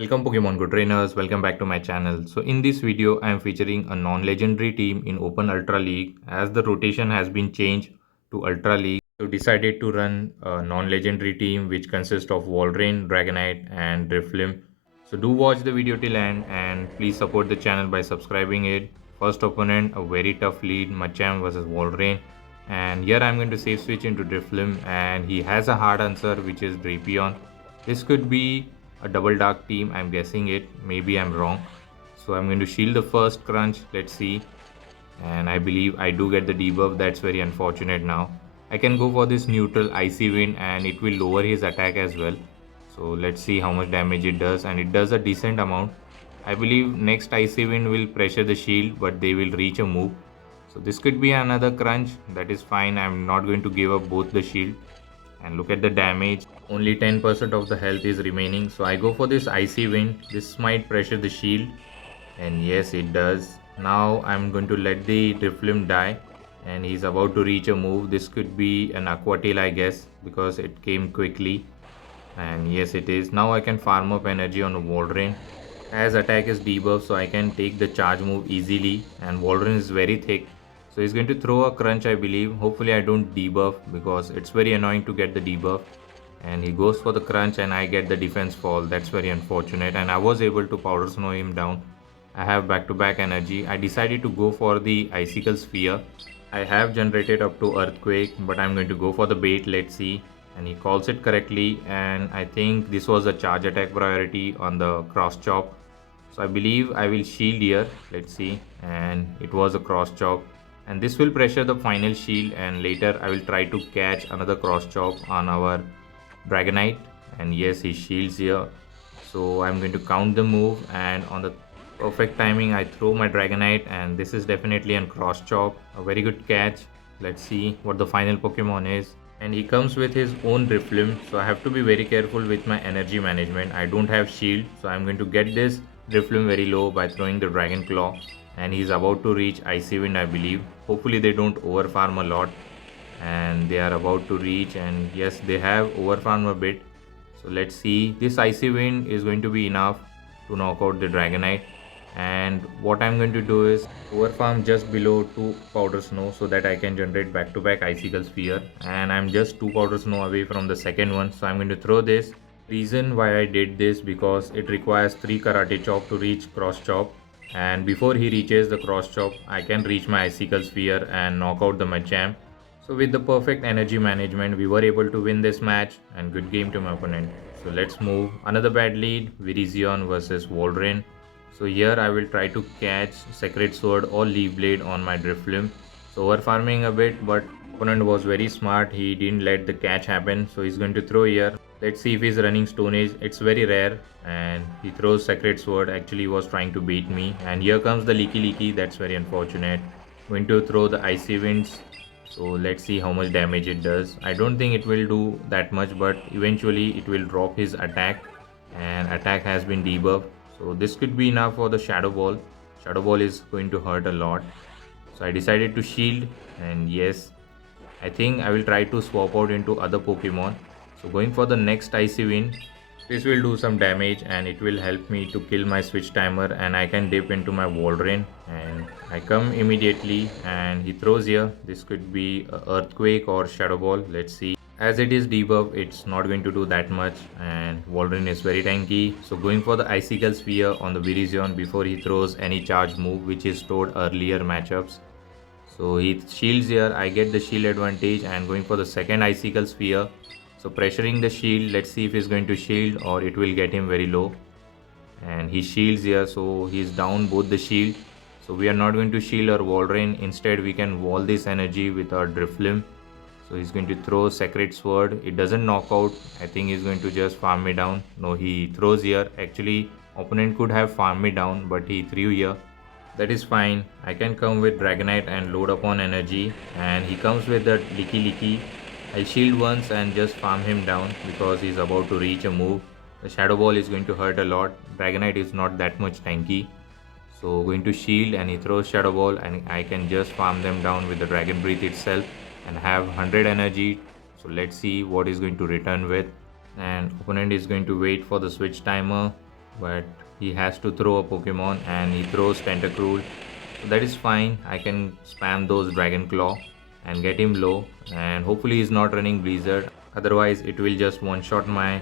Welcome Pokemon Go trainers, welcome back to my channel. So in this video I am featuring a non-legendary team in Open Ultra League as the rotation has been changed to Ultra League. So decided to run a non-legendary team which consists of Walrein, Dragonite and Drifloon. So do watch the video till end and please support the channel by subscribing it. First opponent, a very tough lead, Machamp versus Walrein. And here I am going to safe switch into Drifloon and he has a hard answer which is Drapion. This could be a double dark team, I'm guessing it, maybe I'm wrong. So I'm going to shield the first crunch, let's see. And I believe I do get the debuff, that's very unfortunate now. I can go for this neutral icy wind and it will lower his attack as well. So let's see how much damage it does, and it does a decent amount. I believe next icy wind will pressure the shield but they will reach a move. So this could be another crunch, that is fine. I'm not going to give up both the shield. And look at the damage, only 10% of the health is remaining, so I go for this icy wind. This might pressure the shield, and yes it does. Now I'm going to let the Drifloon die and he's about to reach a move. This could be an Aqua Tail, I guess, because it came quickly. And yes it is. Now I can farm up energy on Walrein as attack is debuffed, so I can take the charge move easily, and Walrein is very thick, so he's going to throw a crunch, I believe. Hopefully I don't debuff because it's very annoying to get the debuff. And he goes for the crunch and I get the defense fall. That's very unfortunate, and I was able to powder snow him down. I have back to back energy. I decided to go for the icicle sphere. I have generated up to earthquake, but I'm going to go for the bait. Let's see. And he calls it correctly, and I think this was a charge attack priority on the cross chop. So I believe I will shield here. Let's see. And it was a cross chop, and this will pressure the final shield, and later I will try to catch another cross chop on our Dragonite. And yes, he shields here, so I'm going to count the move, and on the perfect timing I throw my Dragonite, and this is definitely a cross chop, a very good catch. Let's see what the final Pokemon is. And he comes with his own Drifloon, so I have to be very careful with my energy management. I don't have shield, so I'm going to get this Drifloon very low by throwing the Dragon Claw. And he's about to reach Icy Wind, I believe. Hopefully they don't overfarm a lot, and they are about to reach, and yes they have overfarmed a bit. So let's see, this icy wind is going to be enough to knock out the Dragonite. And what I'm going to do is overfarm just below 2 powder snow so that I can generate back to back icicle sphere, and I'm just 2 powder snow away from the second one, so I'm going to throw this. Reason why I did this, because it requires 3 karate chop to reach cross chop, and before he reaches the cross chop I can reach my icicle sphere and knock out the Machamp. So with the perfect energy management we were able to win this match, and good game to my opponent. So let's move. Another bad lead, Virizion versus Walrein. So here I will try to catch Sacred Sword or Leaf Blade on my Drifloon. So over farming a bit, but opponent was very smart, he didn't let the catch happen, so he's going to throw here. Let's see if he's running Stone Age. It's very rare, and he throws Sacred Sword. Actually he was trying to beat me, and here comes the Leaky Leaky. That's very unfortunate. Going to throw the Icy Winds. So let's see how much damage it does. I don't think it will do that much, but eventually it will drop his attack, and attack has been debuffed. So this could be enough for the Shadow Ball. Shadow Ball is going to hurt a lot, so I decided to shield. And yes, I think I will try to swap out into other Pokemon. So going for the next Icy Wind. This will do some damage and it will help me to kill my switch timer, and I can dip into my Walrein, and I come immediately and he throws here. This could be a earthquake or shadow ball. Let's see. As it is debuff, it's not going to do that much, and Walrein is very tanky. So going for the icicle sphere on the Virizion before he throws any charge move which is stored earlier matchups. So he shields here, I get the shield advantage, and going for the second icicle sphere. So pressuring the shield, let's see if he's going to shield or it will get him very low. And he shields here, so he's down both the shield. So we are not going to shield our Walrein, instead we can wall this energy with our Drifloon. So he's going to throw Sacred Sword. It doesn't knock out. I think he's going to just farm me down. No, he throws here. Actually opponent could have farmed me down, but he threw here. That is fine. I can come with Dragonite and load upon energy, and he comes with the Leaky Leaky. I'll shield once and just farm him down because he's about to reach a move. The Shadow Ball is going to hurt a lot. Dragonite is not that much tanky. So going to shield, and he throws Shadow Ball, and I can just farm them down with the Dragon Breath itself and have 100 energy. So let's see what he's going to return with. And opponent is going to wait for the switch timer. but he has to throw a Pokemon and he throws Tentacruel. So that is fine. I can spam those Dragon Claw and get him low, and hopefully he's not running Blizzard. Otherwise, it will just one-shot my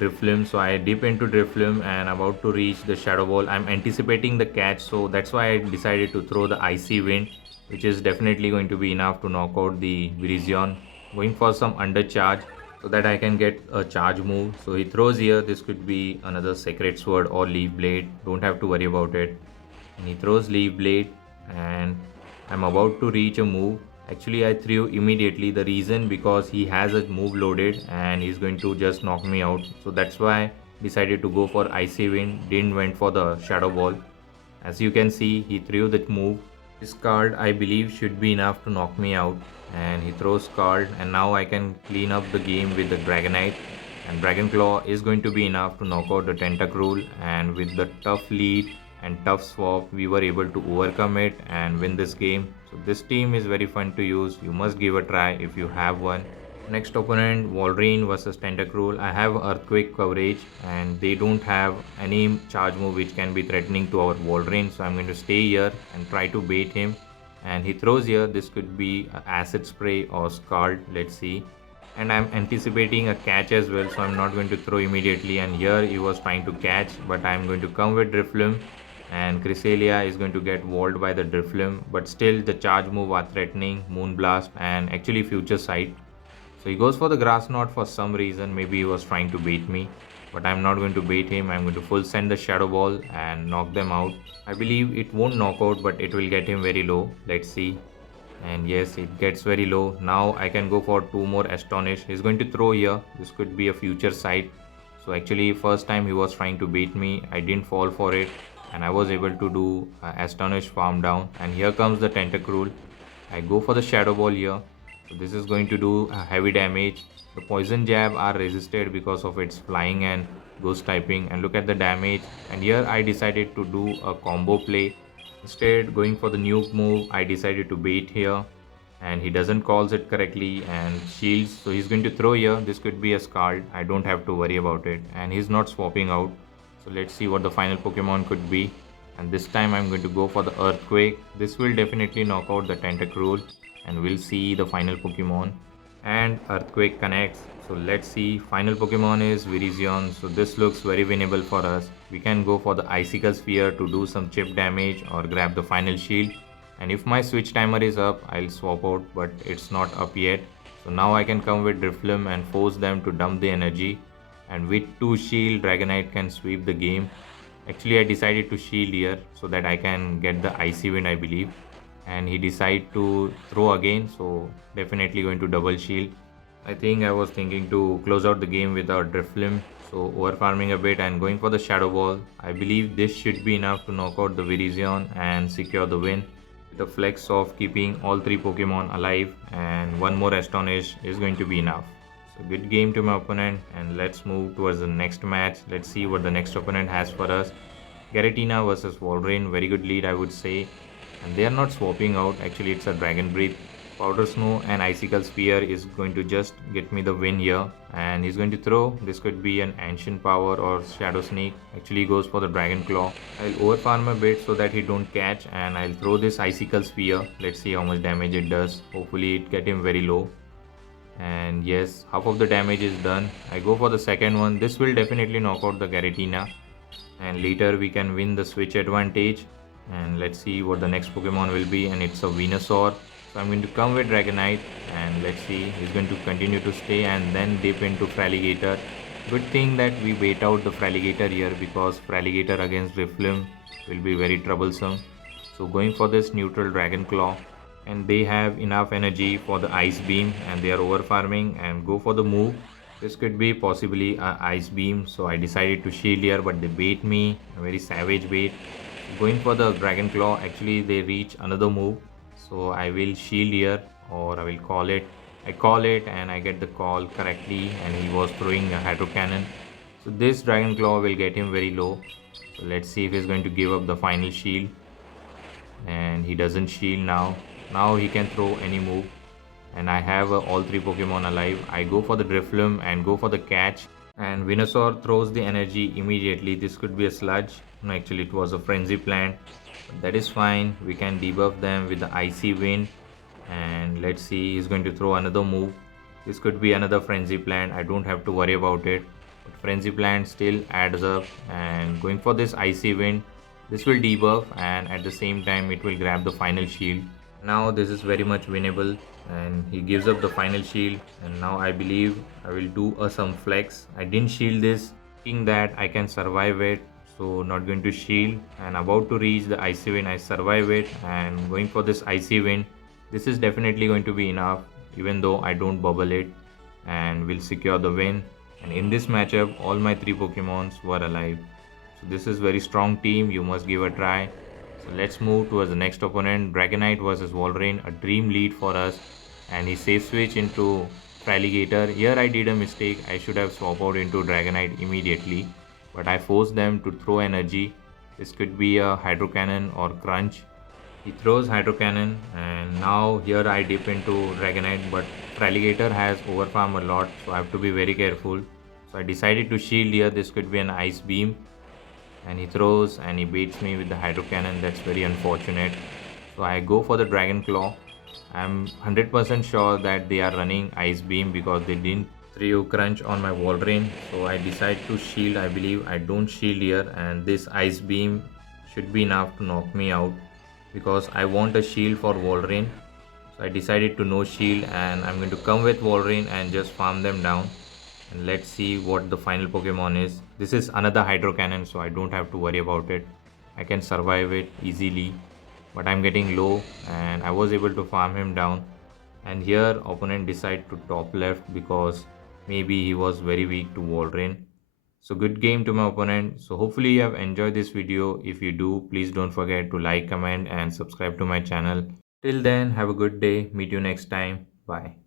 Drifloon. So I dip into Drifloon and about to reach the Shadow Ball. I'm anticipating the catch, so that's why I decided to throw the Icy Wind, which is definitely going to be enough to knock out the Virizion. Going for some undercharge so that I can get a charge move. So he throws here. This could be another Sacred Sword or Leaf Blade. Don't have to worry about it. And he throws Leaf Blade, and I'm about to reach a move. Actually, I threw immediately. The reason because he has a move loaded and he's going to just knock me out. So that's why I decided to go for Icy Wind. Didn't went for the Shadow Ball. As you can see, he threw that move. This card I believe should be enough to knock me out, and he throws card, and now I can clean up the game with the Dragonite, and Dragon Claw is going to be enough to knock out the Tentacruel, and with the tough lead and tough swap we were able to overcome it and win this game. So this team is very fun to use. You must give a try if you have one. Next opponent, Wolverine versus Tentacruel. I have Earthquake coverage and they don't have any charge move which can be threatening to our Wolverine. So I'm going to stay here and try to bait him. And he throws here. This could be Acid Spray or Scald. Let's see. And I'm anticipating a catch as well. So I'm not going to throw immediately. And here he was trying to catch. But I'm going to come with Drifloon. And Cresselia is going to get walled by the Drifloon. But still the charge move are threatening. Moonblast and actually Future Sight. So he goes for the grass knot for some reason. Maybe he was trying to bait me. But I'm not going to bait him. I'm going to full send the Shadow Ball and knock them out. I believe it won't knock out, but it will get him very low. Let's see. And yes, it gets very low. Now I can go for two more Astonish. He's going to throw here. This could be a Future Sight. So actually first time he was trying to bait me. I didn't fall for it. And I was able to do Astonish farm down. And here comes the Tentacruel. I go for the Shadow Ball here. So this is going to do heavy damage. The poison jab are resisted because of its flying and ghost typing, and look at the damage. And here I decided to do a combo play. Instead going for the nuke move, I decided to bait here, and he doesn't calls it correctly and shields. So he's going to throw here. This could be a Scald. I don't have to worry about it, and he's not swapping out. So let's see what the final Pokemon could be. And this time I'm going to go for the Earthquake. This will definitely knock out the Tentacruel, and we'll see the final Pokemon. And Earthquake connects. So let's see. Final Pokemon is Virizion. So this looks very winnable for us. We can go for the Icicle Sphere to do some chip damage or grab the final shield. And if my switch timer is up, I'll swap out, but it's not up yet. So now I can come with Drifloon and force them to dump the energy. And with 2 shield, Dragonite can sweep the game. Actually, I decided to shield here so that I can get the Icy Wind, I believe. And he decided to throw again, so definitely going to double shield. I think I was thinking to close out the game without Drifloon, so over farming a bit and going for the Shadow Ball. I believe this should be enough to knock out the Virizion and secure the win. With a flex of keeping all 3 Pokemon alive and one more Astonish is going to be enough. So good game to my opponent, and let's move towards the next match. Let's see what the next opponent has for us. Garatina versus Wolverine, very good lead I would say. And they are not swapping out. Actually it's a Dragon Breath. Powder Snow and Icicle Spear is going to just get me the win here, and he's going to throw. This could be an Ancient Power or Shadow Sneak. Actually he goes for the Dragon Claw. I'll overfarm a bit so that he don't catch, and I'll throw this Icicle Spear. Let's see how much damage it does. Hopefully it get him very low. And yes, half of the damage is done. I go for the second one. This will definitely knock out the Garatina, and later we can win the switch advantage. And let's see what the next Pokemon will be, and it's a Venusaur. So I'm going to come with Dragonite, and let's see, he's going to continue to stay and then dip into Fraligator. Good thing that we wait out the Fraligator here, because Fraligator against Drifloon will be very troublesome. So going for this neutral Dragon Claw, and they have enough energy for the Ice Beam, and they are over farming and go for the move. This could be possibly a Ice Beam, so I decided to shield here, but they bait me, a very savage bait. Going for the Dragon Claw, actually they reach another move, so I will shield here, or I will call it. I call it and I get the call correctly, and he was throwing a Hydro Cannon. So this Dragon Claw will get him very low. So let's see if he's going to give up the final shield, and he doesn't shield now. Now he can throw any move, and I have all 3 Pokemon alive. I go for the Drifloon and go for the catch. And Venusaur throws the energy immediately. This could be a sludge. No, actually it was a frenzy plant. But that is fine. We can debuff them with the icy wind. And let's see, he's going to throw another move. This could be another frenzy plant. I don't have to worry about it. But frenzy plant still adds up. And going for this icy wind, this will debuff and at the same time it will grab the final shield. Now this is very much winnable, and he gives up the final shield, and now I believe I will do some flex. I didn't shield this thinking that I can survive it, so not going to shield, and about to reach the icy wind. I survive it and going for this icy wind. This is definitely going to be enough even though I don't bubble it, and will secure the win. And in this matchup all my 3 Pokemons were alive. So this is very strong team, you must give a try. So let's move towards the next opponent. Dragonite versus Wolverine, a dream lead for us. And he safe switch into Alligator. Here I did a mistake. I should have swapped out into Dragonite immediately. But I forced them to throw energy. This could be a Hydro Cannon or Crunch. He throws Hydro Cannon, and now here I dip into Dragonite, but Alligator has overfarm a lot, so I have to be very careful. So I decided to shield here. This could be an Ice Beam, and he throws and he beats me with the hydro cannon. That's very unfortunate. So I go for the dragon claw. I'm 100% sure that they are running ice beam because they didn't throw crunch on my Wolverine. So I decide to shield. I believe I don't shield here, and this ice beam should be enough to knock me out because I want a shield for Wolverine. So I decided to no shield, and I'm going to come with Wolverine and just farm them down. And let's see what the final Pokemon is. This is another Hydro Cannon, so I don't have to worry about it. I can survive it easily. But I'm getting low and I was able to farm him down. And here opponent decide to top left because maybe he was very weak to Wolverine. So good game to my opponent. So hopefully you have enjoyed this video. If you do, please don't forget to like, comment and subscribe to my channel. Till then, have a good day. Meet you next time. Bye.